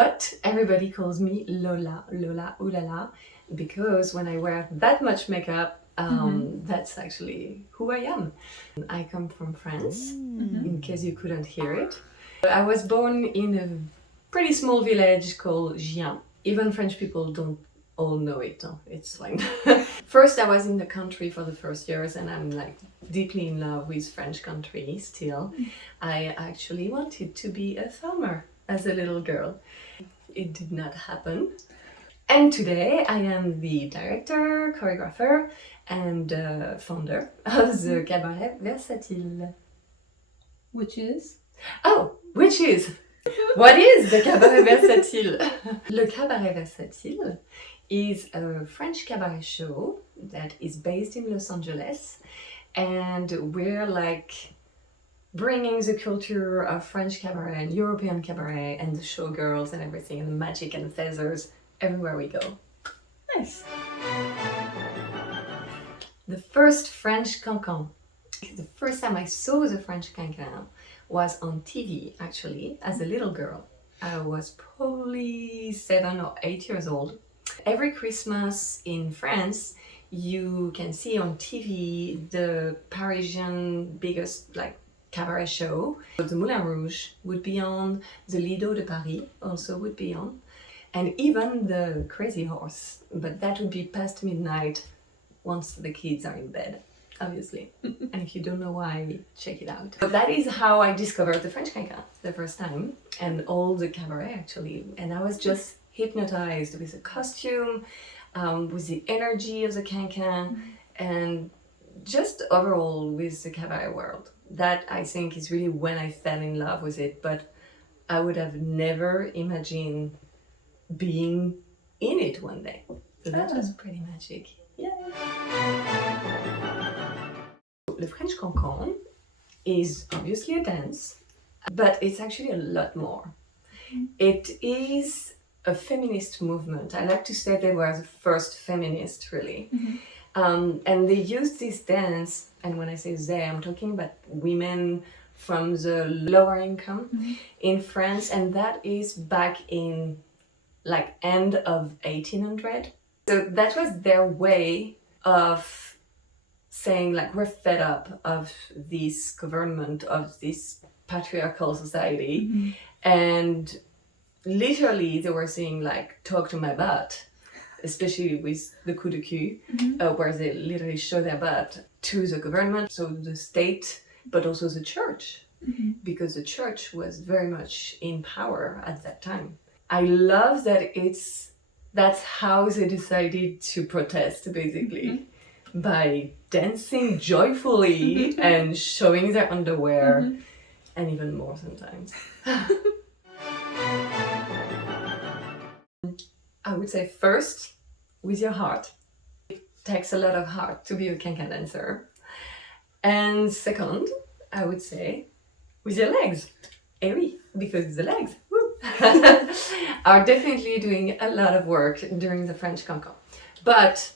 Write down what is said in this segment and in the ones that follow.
But everybody calls me Lola Ohlala, because when I wear that much makeup, that's actually who I am. I come from France, in case you couldn't hear it. I was born in a pretty small village called Gien. Even French people don't all know it, it's fine. First, I was in the country for the first years, and I'm like deeply in love with French country still. I actually wanted to be a farmer as a little girl. It did not happen. And today I am the director, choreographer, and founder of the Cabaret Versatile. Which is? What is the Cabaret Versatile? Le Cabaret Versatile is a French cabaret show that is based in Los Angeles, and we're like bringing the culture of French cabaret and European cabaret and the showgirls and everything and the magic and the feathers everywhere we go. Nice. The first French Cancan. The first time I saw the French Cancan was on TV, actually, as a little girl. I was probably 7 or 8 years old. Every Christmas in France, you can see on TV the Parisian biggest cabaret show. The Moulin Rouge would be on, the Lido de Paris also would be on, and even the Crazy Horse, but that would be past midnight once the kids are in bed, obviously. And if you don't know why, check it out. But that is how I discovered the French Cancan the first time, and all the cabaret actually. And I was just hypnotized with the costume, with the energy of the Cancan, and just overall with the cabaret world. That, I think, is really when I fell in love with it, but I would have never imagined being in it one day. So that was pretty magic. Yeah. The French Cancan is obviously a dance, but it's actually a lot more. It is a feminist movement. I like to say they were the first feminists, really. And they used this dance, and when I say they, I'm talking about women from the lower income in France, and that is back in end of 1800. So that was their way of saying we're fed up of this government, of this patriarchal society, and literally they were saying talk to my butt, especially with the coup de cul, where they literally show their butt to the government, so the state, but also the church, because the church was very much in power at that time. I love that that's how they decided to protest, basically, by dancing joyfully and showing their underwear, and even more sometimes. I would say first, with your heart. It takes a lot of heart to be a Cancan dancer. And second, I would say, with your legs. Eh oui, because the legs are definitely doing a lot of work during the French Cancan. But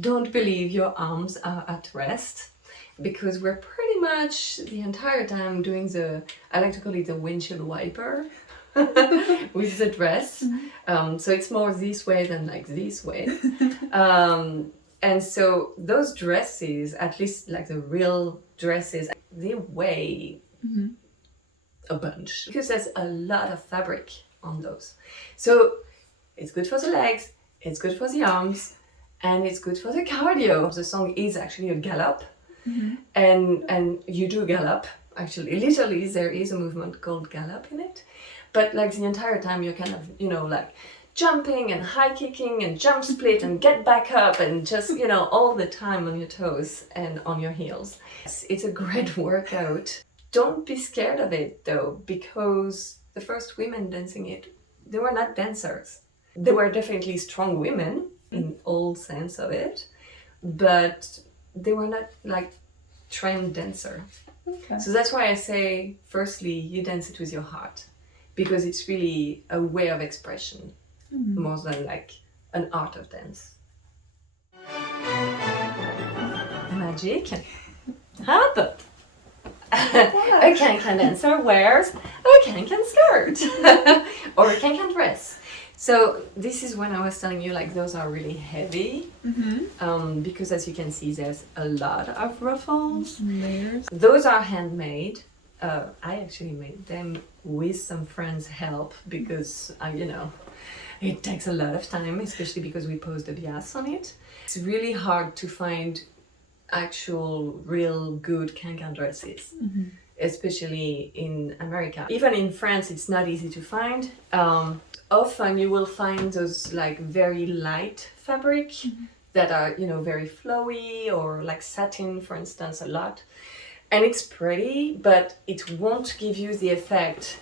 don't believe your arms are at rest, because we're pretty much the entire time doing I like to call it the windshield wiper, with the dress. So it's more this way than this way. And so those dresses, at least the real dresses, they weigh a bunch, because there's a lot of fabric on those. So it's good for the legs, it's good for the arms, and it's good for the cardio. The song is actually a gallop, and you do gallop. Actually, literally, there is a movement called gallop in it. But the entire time you're kind of, jumping and high kicking and jump split and get back up and just, all the time on your toes and on your heels. It's a great workout. Don't be scared of it though, because the first women dancing it, they were not dancers. They were definitely strong women in all sense of it, but they were not trained dancer. Okay. So that's why I say, firstly, you dance it with your heart, because it's really a way of expression, more than an art of dance. Magic. Hop! A Cancan dancer wears a a cancan skirt or a cancan dress. So this is when I was telling you, like, those are really heavy, because as you can see, there's a lot of ruffles. Layers. Those are handmade. I actually made them with some friends' help because, it takes a lot of time, especially because we pose the bias on it. It's really hard to find actual, real good cancan dresses, especially in America. Even in France, it's not easy to find. Often you will find those like very light fabric that are, very flowy, or like satin, for instance, a lot. And it's pretty, but it won't give you the effect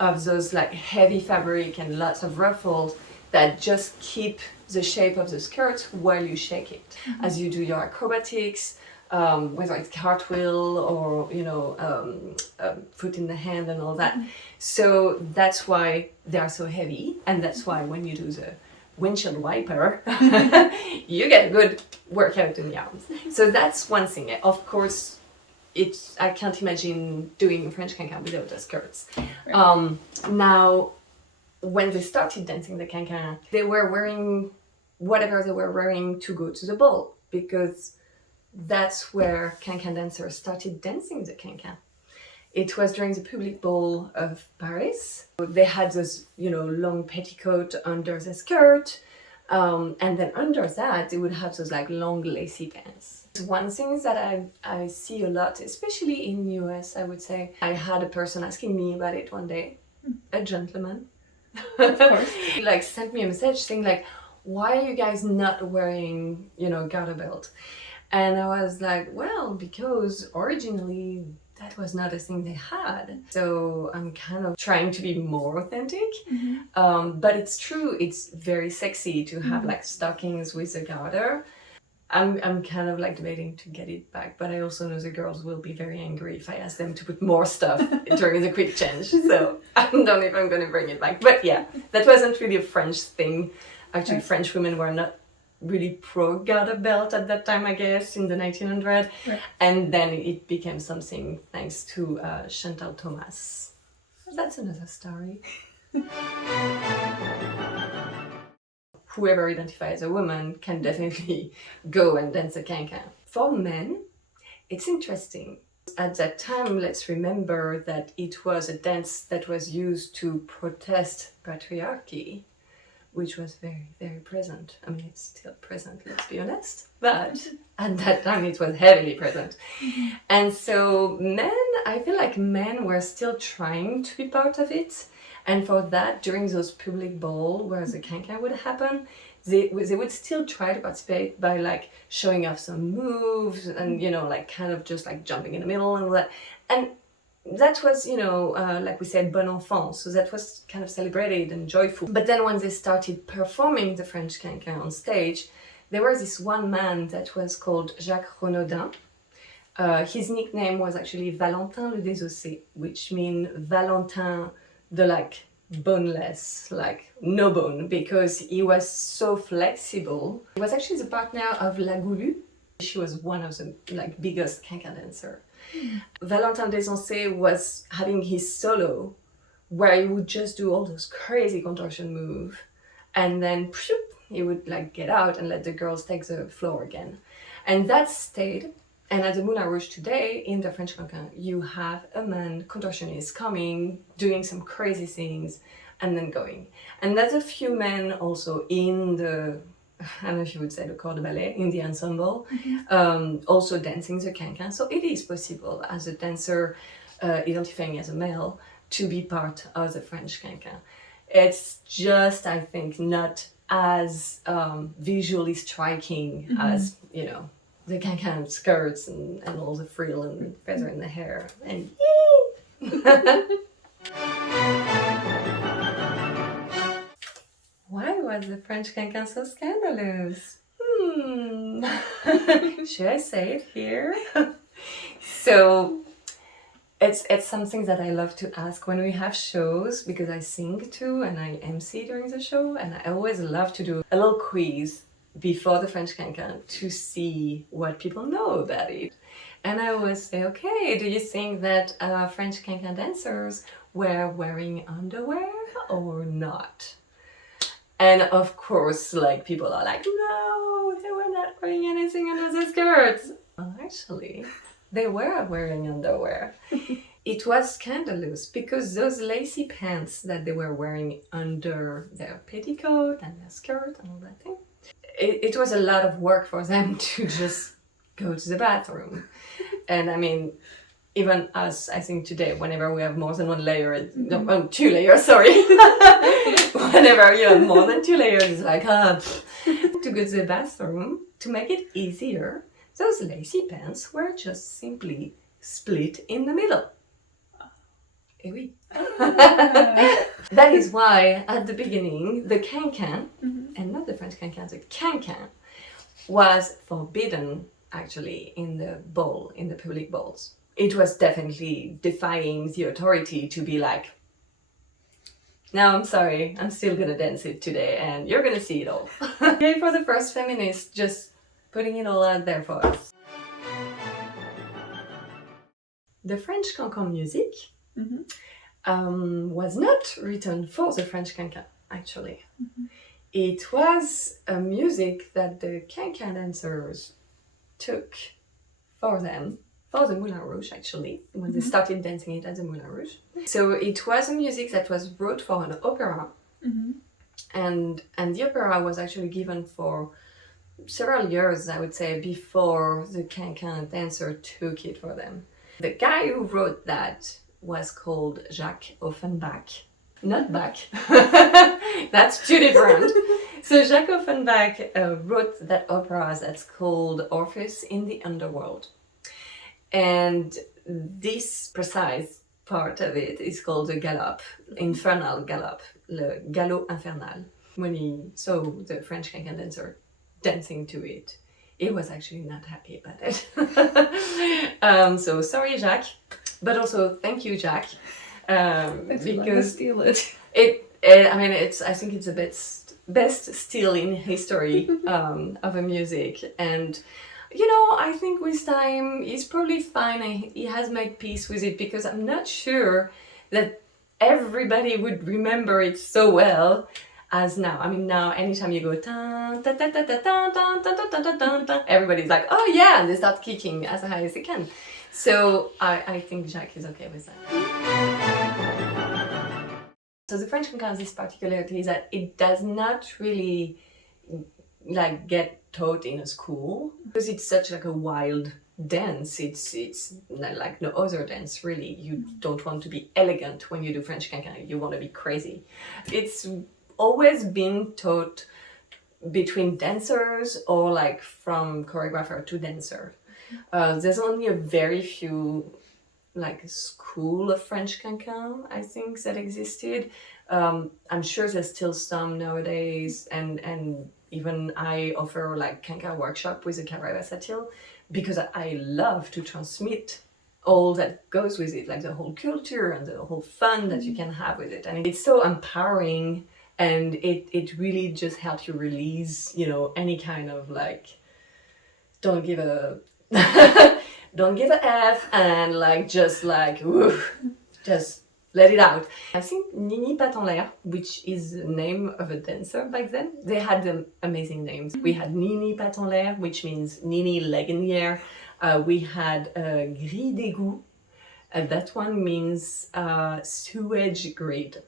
of those like heavy fabric and lots of ruffles that just keep the shape of the skirt while you shake it. As you do your acrobatics, whether it's cartwheel or, foot in the hand and all that. So that's why they are so heavy. And that's why when you do the windshield wiper, you get a good workout in the arms. So that's one thing. Of course, I can't imagine doing French Cancan without the skirts. Right. Now, when they started dancing the Cancan, they were wearing whatever they were wearing to go to the ball, because that's where Cancan dancers started dancing the Cancan. It was during the public ball of Paris. They had those, long petticoat under the skirt, and then under that they would have those like long lacy pants. One thing that I see a lot, especially in US, I would say, I had a person asking me about it one day, a gentleman. Of course. He like sent me a message saying like, why are you guys not wearing, garter belt? And I was like, well, because originally that was not a thing they had. So I'm kind of trying to be more authentic. But it's true, it's very sexy to have like stockings with a garter. I'm kind of like debating to get it back, but I also know the girls will be very angry if I ask them to put more stuff during the quick change. So I don't know if I'm going to bring it back. But yeah, that wasn't really a French thing. Actually, French women were not really pro garter belt at that time, I guess, in the 1900s. Right. And then it became something thanks to Chantal Thomas. That's another story. Whoever identifies as a woman can definitely go and dance a cancan. For men, it's interesting. At that time, let's remember that it was a dance that was used to protest patriarchy, which was very, very present. I mean, it's still present, let's be honest. But at that time, it was heavily present. And so I feel like men were still trying to be part of it. And for that, during those public balls where the cancan would happen, they would still try to participate by like showing off some moves and, like kind of just like jumping in the middle and all that. And that was, like we said, bon enfant. So that was kind of celebrated and joyful. But then when they started performing the French Cancan on stage, there was this one man that was called Jacques Renaudin. His nickname was actually Valentin le Désossé, which means Valentin the like boneless, like no bone, because he was so flexible. He was actually the partner of La Goulue. She was one of the like biggest cancan dancer. Valentin Désossé was having his solo where he would just do all those crazy contortion moves, and then he would like get out and let the girls take the floor again. And that stayed. And at the Moulin Rouge today, in the French Cancan, you have a man contortionist coming, doing some crazy things, and then going. And there's a few men also in the, I don't know if you would say the corps de ballet, in the ensemble, also dancing the cancan. So it is possible as a dancer identifying as a male to be part of the French Cancan. It's just, I think, not as visually striking as, the cancan skirts and all the frill and feather in the hair. And why was the French cancan so scandalous? Should I say it here? So it's something that I love to ask when we have shows, because I sing too and I MC during the show, and I always love to do a little quiz before the French Cancan to see what people know about it. And I always say, okay, do you think that French Cancan dancers were wearing underwear or not. And of course, like, people are like, no, they were not wearing anything under the skirts. Well, actually, they were wearing underwear. It was scandalous because those lacy pants that they were wearing under their petticoat and their skirt and all that thing, it was a lot of work for them to just go to the bathroom. And I mean, even us, I think today, whenever we have more than one layer, no, 2 layers, sorry. Whenever you have more than 2 layers, it's like, to go to the bathroom, to make it easier, those lacy pants were just simply split in the middle. Eh oui. That is why, at the beginning, the cancan, and not the French cancan, the cancan, was forbidden, actually, in the ball, in the public balls. It was definitely defying the authority to be like, no, I'm sorry, I'm still gonna dance it today, and you're gonna see it all. Okay, for the first feminist, just putting it all out there for us. The French Cancan music was not written for the French Cancan, actually. It was a music that the Cancan dancers took for them, for the Moulin Rouge, actually, when they started dancing it at the Moulin Rouge. So it was a music that was wrote for an opera, and the opera was actually given for several years, I would say, before the Cancan dancer took it for them. The guy who wrote that was called Jacques Offenbach. Not Bach. That's too different. So Jacques Offenbach wrote that opera that's called Orpheus in the Underworld. And this precise part of it is called the galop, infernal galop, le galop infernal. When he saw the French Cancan dancer dancing to it, he was actually not happy about it. So sorry, Jacques, but also thank you, Jacques, because steal it. I mean, I think it's the best steal in history of a music, and you know, I think with time he's probably fine. He has made peace with it, because I'm not sure that everybody would remember it so well as now. I mean, now anytime you go tan, ta, ta, ta, ta, ta, ta, ta, ta, ta, ta, ta, everybody's like, oh yeah, and they start kicking as high as they can. So I think Jacques is okay with that. So the French Cancan has this particularity that it does not really like get taught in a school, because it's such like a wild dance. It's not like no other dance, really. You don't want to be elegant when you do French Cancan, you want to be crazy. It's always been taught between dancers, or like from choreographer to dancer. There's only a very few like school of French Cancan, I think, that existed. I'm sure there's still some nowadays, and even I offer like Cancan workshop with the Cabaret Versatile, because I love to transmit all that goes with it, like the whole culture and the whole fun that you can have with it. And it's so empowering, and it really just helps you release, you know, any kind of like, don't give a don't give a F, and like just like woof, just let it out. I think Nini Pat en l'air, which is the name of a dancer back then, they had amazing names. We had Nini Pat en l'air, which means Nini leg in the air. We had Grille d'égout. That one means sewage grid.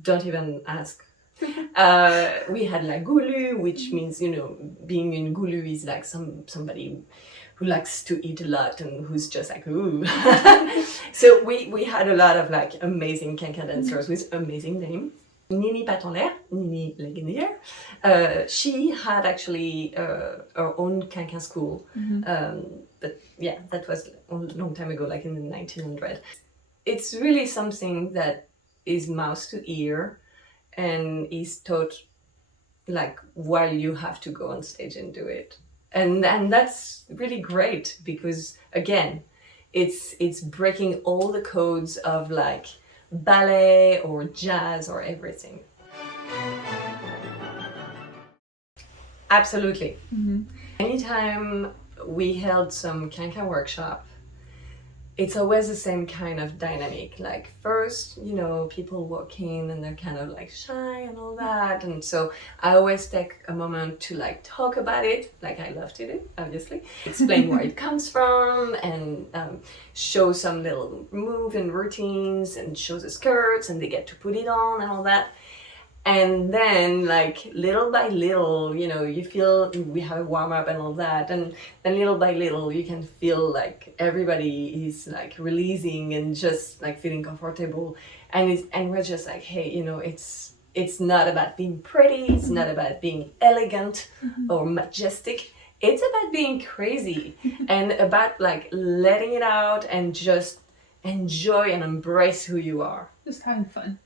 Don't even ask. We had La Goulue, which means, you know, being in Goulue is like somebody who likes to eat a lot and who's just like, ooh. So we had a lot of like amazing Cancan dancers with amazing names. Nini Pat en l'air, Nini leg in the air. She had actually her own Cancan school. But yeah, that was a long time ago, like in the 1900s. It's really something that is mouth to ear and is taught like while you have to go on stage and do it. And that's really great, because again, it's breaking all the codes of like ballet or jazz or everything. Absolutely. Anytime we held some Cancan workshop, it's always the same kind of dynamic. Like first, people walk in and they're kind of like shy and all that. And so I always take a moment to like talk about it, like I love to do, obviously. Explain where it comes from and show some little move and routines and show the skirts and they get to put it on and all that. And then like little by little, you feel we have a warm up and all that. And then little by little, you can feel like everybody is like releasing and just like feeling comfortable. And we're just like, hey, it's not about being pretty. It's not about being elegant or majestic. It's about being crazy and about like letting it out and just enjoy and embrace who you are. Just having fun.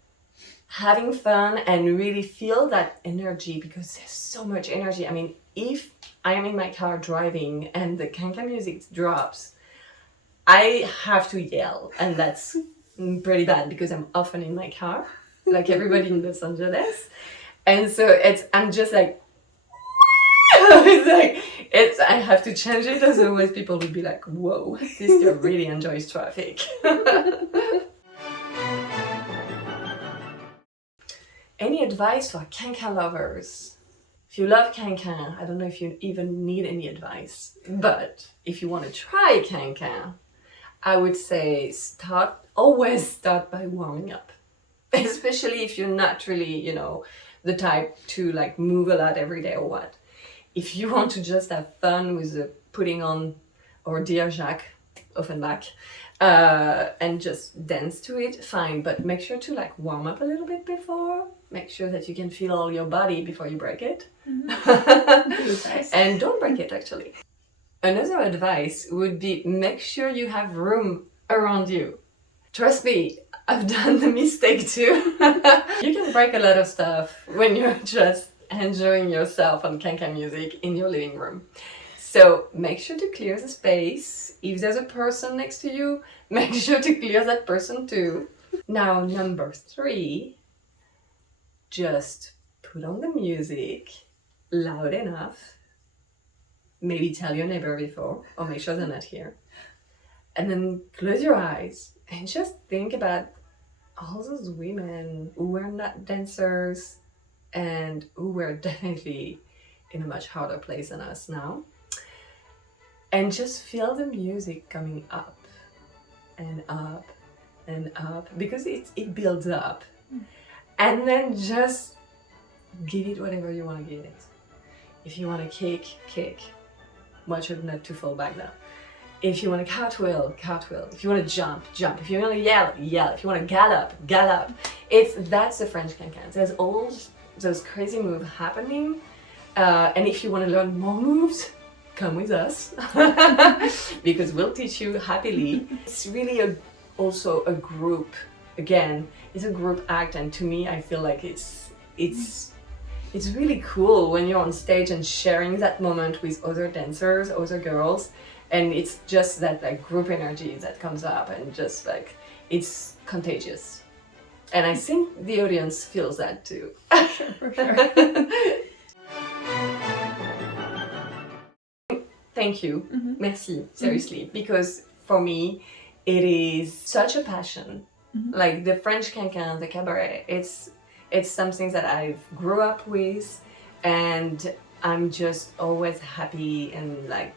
Having fun and really feel that energy, because there's so much energy. I mean, if I am in my car driving and the Cancan music drops, I have to yell, and that's pretty bad because I'm often in my car, like everybody in Los Angeles. And so I'm just like, I have to change it, otherwise people will be like, whoa, this girl really enjoys traffic. Any advice for Cancan lovers? If you love Cancan, I don't know if you even need any advice, but if you want to try Cancan, I would say always start by warming up. Especially if you're not really, the type to like move a lot every day or what. If you want to just have fun with the putting on or Dear Jacques, Offenbach, and just dance to it, fine, but make sure to like warm up a little bit before. Make sure that you can feel all your body before you break it. And don't break it, actually. Another advice would be make sure you have room around you. Trust me, I've done the mistake too. You can break a lot of stuff when you're just enjoying yourself on Cancan music in your living room. So make sure to clear the space. If there's a person next to you, make sure to clear that person too. Now, number 3, just put on the music loud enough. Maybe tell your neighbor before, or make sure they're not here. And then close your eyes and just think about all those women who were not dancers and who were definitely in a much harder place than us now. And just feel the music coming up and up and up, because it builds up. And then just give it whatever you want to give it. If you want to kick. Watch it not to fall back down. If you want to cartwheel. If you want to jump. If you want to yell. If you want to gallop. That's the French Cancan. There's all those crazy moves happening. And if you want to learn more moves, come with us, because we'll teach you happily. It's really also a group. Again, it's a group act, and to me, I feel like it's really cool when you're on stage and sharing that moment with other dancers, other girls, and it's just that like group energy that comes up, and just like it's contagious. And I think the audience feels that too. For sure. Thank you. Merci, seriously, because for me, it is such a passion. Like the French Cancan, the cabaret, it's something that I've grew up with, and I'm just always happy, and like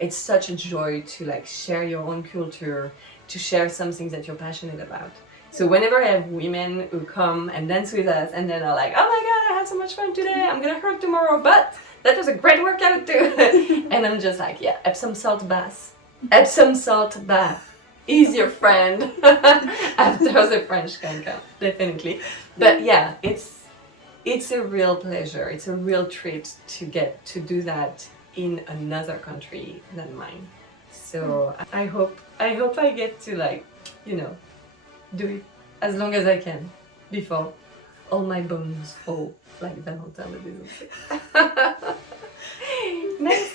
it's such a joy to like share your own culture, to share something that you're passionate about. So whenever I have women who come and dance with us and then are like, oh my god, I had so much fun today, I'm gonna hurt tomorrow, but that was a great workout too. And I'm just like, yeah, Epsom salt bath. Epsom salt bath is your friend after the French Cancan, definitely. But yeah, it's a real pleasure. It's a real treat to get to do that in another country than mine. So I hope I get to like, do it as long as I can before all my bones fall like Valentin le Désossé. Merci.